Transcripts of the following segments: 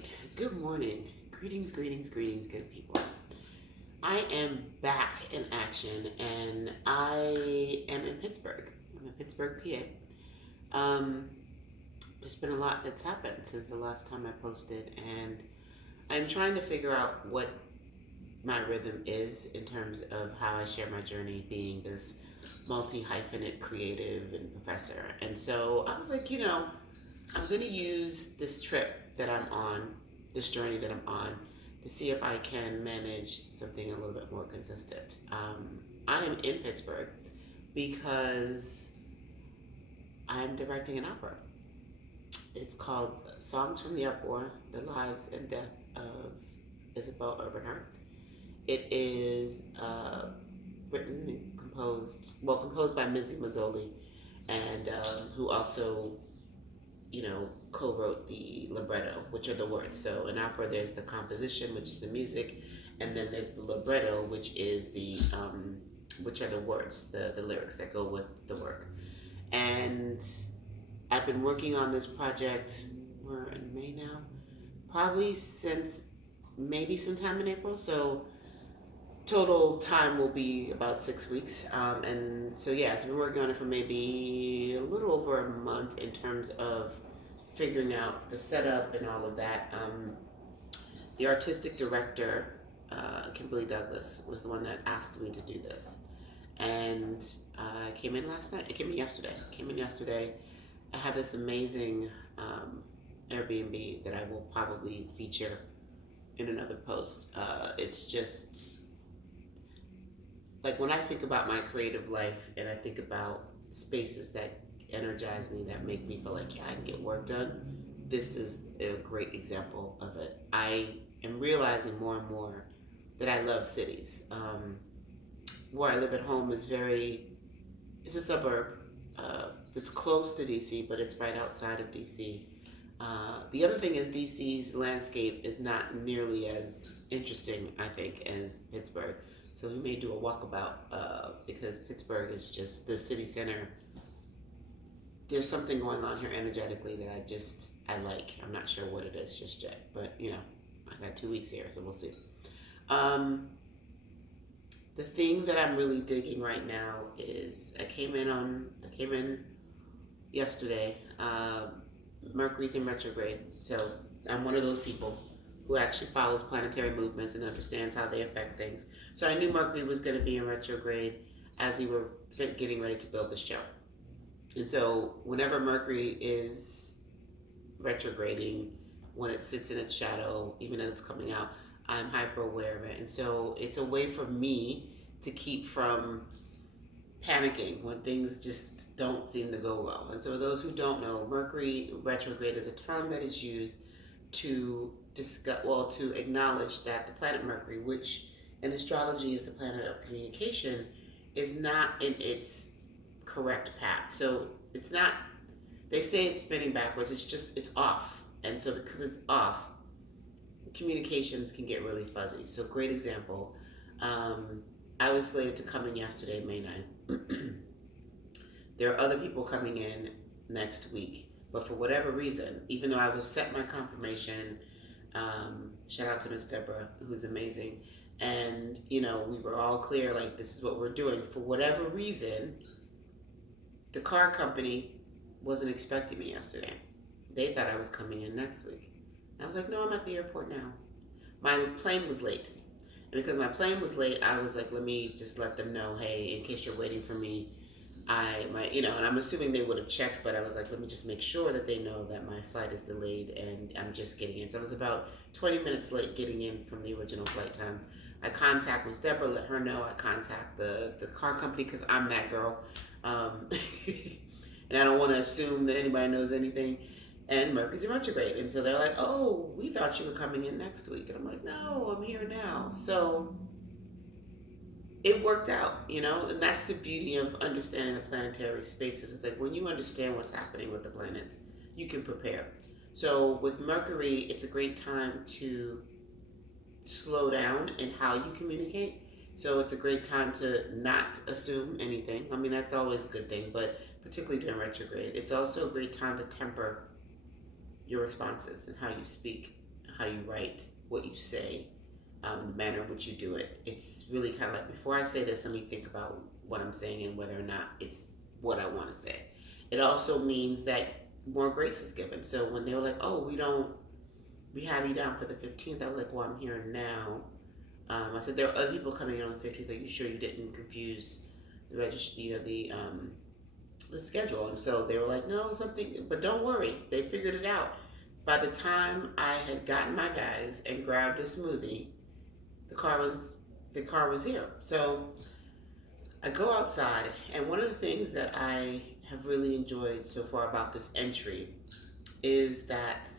right. Good morning. Greetings, greetings, greetings, good people. I am back in action and I am in Pittsburgh. I'm in Pittsburgh, PA. There's been a lot that's happened since the last time I posted, and I'm trying to figure out what my rhythm is in terms of how I share my journey being this multi-hyphenate creative and professor. And so I was like, I'm going to use this trip that I'm on, this journey that I'm on, to see if I can manage something a little bit more consistent. I am in Pittsburgh because I'm directing an opera. It's called Songs From the Uproar, The Lives and Death of Isabelle Eberhardt. It is written and composed by Mizzy Mazzoli, and who also co-wrote the libretto, which are the words. So in opera, there's the composition, which is the music, and then there's the libretto, which is which are the words, the lyrics that go with the work. And I've been working on this project. We're in May now, probably since maybe sometime in April. So total time will be about 6 weeks. And so yeah, so we're working on it for maybe a little over a month in terms of figuring out the setup and all of that. The artistic director, Kimberly Douglas, was the one that asked me to do this. And I came in last night. It came in yesterday. I have this amazing Airbnb that I will probably feature in another post. It's just like when I think about my creative life and I think about spaces that energize me, that make me feel like I can get work done, this is a great example of it. I am realizing more and more that I love cities. Where I live at home it's a suburb. It's close to DC, but it's right outside of DC. The other thing is DC's landscape is not nearly as interesting, I think, as Pittsburgh. So we may do a walkabout because Pittsburgh is just the city center. There's something going on here energetically that I like. I'm not sure what it is just yet, but I got 2 weeks here, so we'll see. The thing that I'm really digging right now is I came in yesterday. Mercury's in retrograde, so I'm one of those people who actually follows planetary movements and understands how they affect things. So I knew Mercury was going to be in retrograde as we were getting ready to build the show. And so whenever Mercury is retrograding, when it sits in its shadow, even as it's coming out, I'm hyper aware of it. And so it's a way for me to keep from panicking when things just don't seem to go well. And so those who don't know, Mercury retrograde is a term that is used to to acknowledge that the planet Mercury, which in astrology is the planet of communication, is not in its correct path. So it's not, they say it's spinning backwards, it's off. And so because it's off, communications can get really fuzzy. So great example. I was slated to come in yesterday, May 9th. There are other people coming in next week. But for whatever reason, even though I was set my confirmation, shout out to Miss Deborah, who's amazing. And, we were all clear, like, this is what we're doing. For whatever reason, the car company wasn't expecting me yesterday. They thought I was coming in next week. And I was like, no, I'm at the airport now. My plane was late. And because my plane was late, I was like, let me just let them know, hey, in case you're waiting for me, and I'm assuming they would have checked, but I was like, let me just make sure that they know that my flight is delayed and I'm just getting in. So I was about 20 minutes late getting in from the original flight time. I contact Miss Deborah, let her know. I contact the car company because I'm that girl. And I don't want to assume that anybody knows anything. And Mercury's in retrograde. And so they're like, oh, we thought you were coming in next week. And I'm like, no, I'm here now. So it worked out, and that's the beauty of understanding the planetary spaces. It's like when you understand what's happening with the planets, you can prepare. So with Mercury, it's a great time to slow down in how you communicate. So it's a great time to not assume anything. I mean, that's always a good thing, but particularly during retrograde, it's also a great time to temper your responses and how you speak, how you write, what you say, the manner in which you do it. It's really kind of like, before I say this, let me think about what I'm saying and whether or not it's what I want to say. It also means that more grace is given. So when they were like, oh, we have you down for the 15th, I was like, well, I'm here now. I said, there are other people coming in on the 15th. Are you sure you didn't confuse the registry of the schedule? And so they were like, no, something, but don't worry, they figured it out. By the time I had gotten my bags and grabbed a smoothie, the car was here. So I go outside, and one of the things that I have really enjoyed so far about this entry is that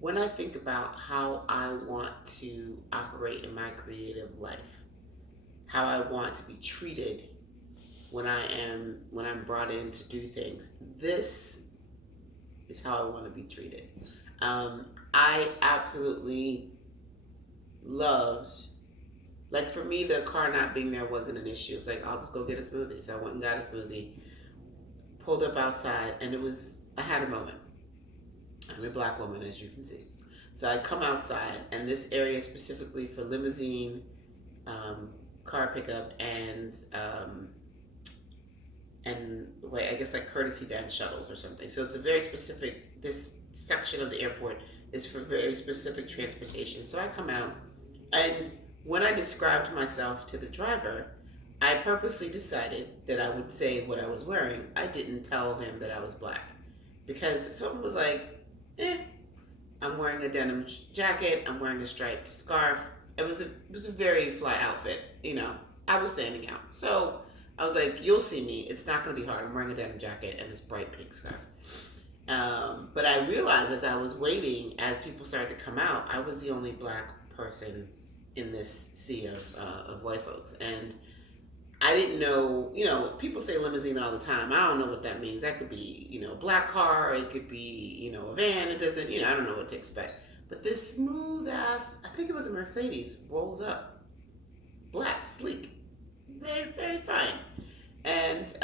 when I think about how I want to operate in my creative life, how I want to be treated when I'm brought in to do things, this is how I want to be treated. I absolutely loved, like, for me, the car not being there wasn't an issue. It's like, I'll just go get a smoothie. So I went and got a smoothie, pulled up outside, and I had a moment. I'm a Black woman, as you can see. So I come outside, and this area specifically for limousine, car pickup, and I guess like courtesy van shuttles or something. So it's a very specific, this section of the airport is for very specific transportation. So I come out, and when I described myself to the driver, I purposely decided that I would say what I was wearing. I didn't tell him that I was Black, because someone was like, I'm wearing a denim jacket, I'm wearing a striped scarf. It was a very fly outfit, I was standing out. So I was like, you'll see me, it's not gonna be hard. I'm wearing a denim jacket and this bright pink scarf. But I realized as I was waiting, as people started to come out, I was the only Black person in this sea of white folks. And I didn't know, people say limousine all the time. I don't know what that means. That could be, Black car, it could be, a van. It doesn't, I don't know what to expect. But this smooth ass, I think it was a Mercedes, rolls up. Black, sleek, very, very fine. And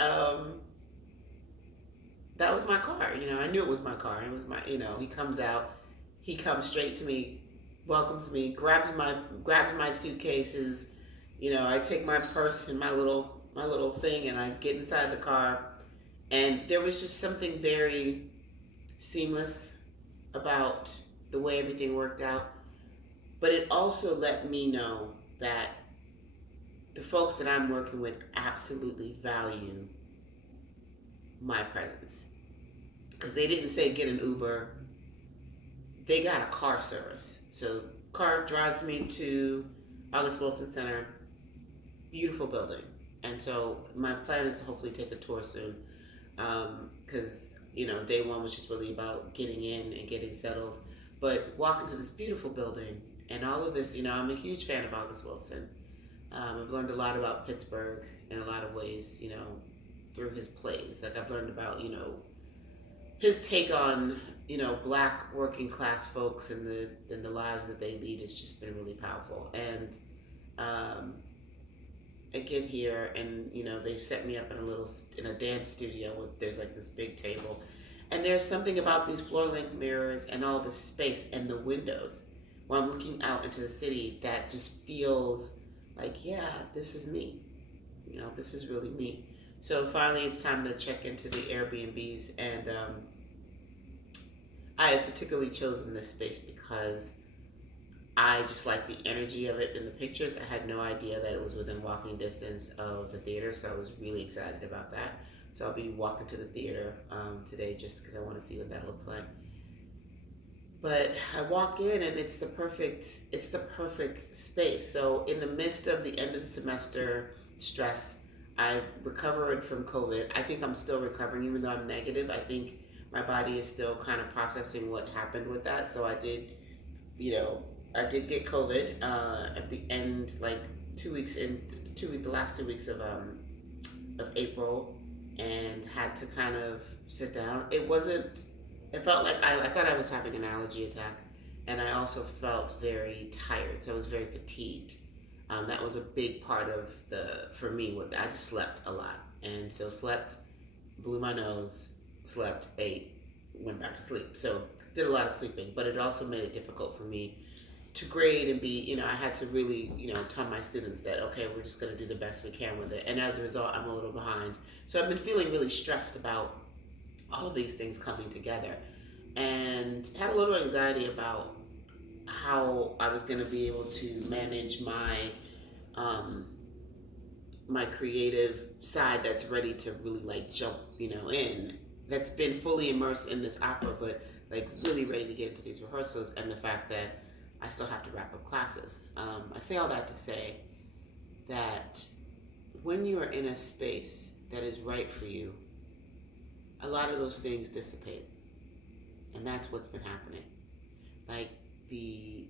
that was my car. I knew it was my car. It was my, he comes out, he comes straight to me, welcomes me, grabs my suitcases. I take my purse and my little thing, and I get inside the car, and there was just something very seamless about the way everything worked out. But it also let me know that the folks that I'm working with absolutely value my presence, because they didn't say get an Uber. They got a car service. So car drives me to August Wilson Center. Beautiful building. And so my plan is to hopefully take a tour soon, because day one was just really about getting in and getting settled. But walking to this beautiful building and all of this, I'm a huge fan of August Wilson. I've learned a lot about Pittsburgh in a lot of ways, through his plays. Like, I've learned about, his take on, Black working class folks and the lives that they lead has just been really powerful. And I get here, and they set me up in a dance studio there's like this big table, and there's something about these floor length mirrors and all this space and the windows when I'm looking out into the city that just feels like, yeah, this is me. This is really me. So finally, it's time to check into the Airbnbs, and I have particularly chosen this space because I just like the energy of it in the pictures. I had no idea that it was within walking distance of the theater, so I was really excited about that. So I'll be walking to the theater today just because I want to see what that looks like. But I walk in, and it's the perfect space. So in the midst of the end of the semester stress, I've recovered from COVID. I think I'm still recovering, even though I'm negative. I think my body is still kind of processing what happened with that. So I did get COVID at the end, like the last 2 weeks of April, and had to kind of sit down. It felt like I thought I was having an allergy attack, and I also felt very tired. So I was very fatigued. That was a big part of for me. I just slept a lot, and so slept, blew my nose, slept, ate, went back to sleep. So did a lot of sleeping, but it also made it difficult for me to grade and be, I had to really, tell my students that, okay, we're just going to do the best we can with it. And as a result, I'm a little behind. So I've been feeling really stressed about all of these things coming together and had a little anxiety about how I was going to be able to manage my creative side that's ready to really like jump, in, that's been fully immersed in this opera, but like really ready to get into these rehearsals, and the fact that I still have to wrap up classes. I say all that to say that when you are in a space that is right for you, a lot of those things dissipate, and that's what's been happening. Like the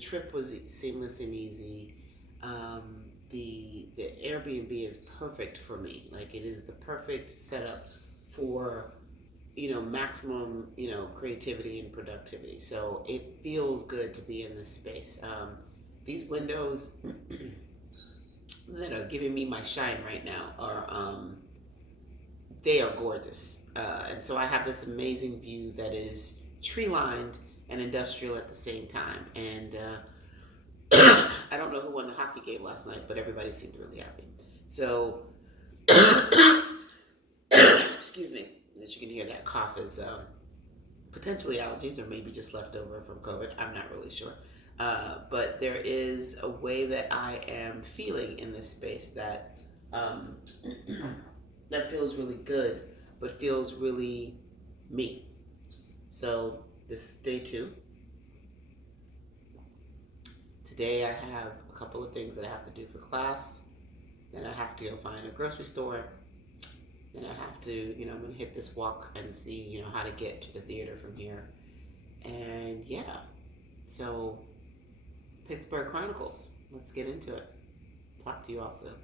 trip was seamless and easy. The Airbnb is perfect for me. Like it is the perfect setup for maximum creativity and productivity. So it feels good to be in this space. These windows that are giving me my shine right now are they are gorgeous. And so I have this amazing view that is tree lined and industrial at the same time. And I don't know who won the hockey game last night, but everybody seemed really happy. So, excuse me, as you can hear, that cough is potentially allergies or maybe just leftover from COVID. I'm not really sure. But there is a way that I am feeling in this space that that feels really good, but feels really me. So this is day 2. Today I have a couple of things that I have to do for class. Then I have to go find a grocery store. Then I have to, I'm going to hit this walk and see, how to get to the theater from here. And yeah, so Pittsburgh Chronicles. Let's get into it. Talk to you all soon.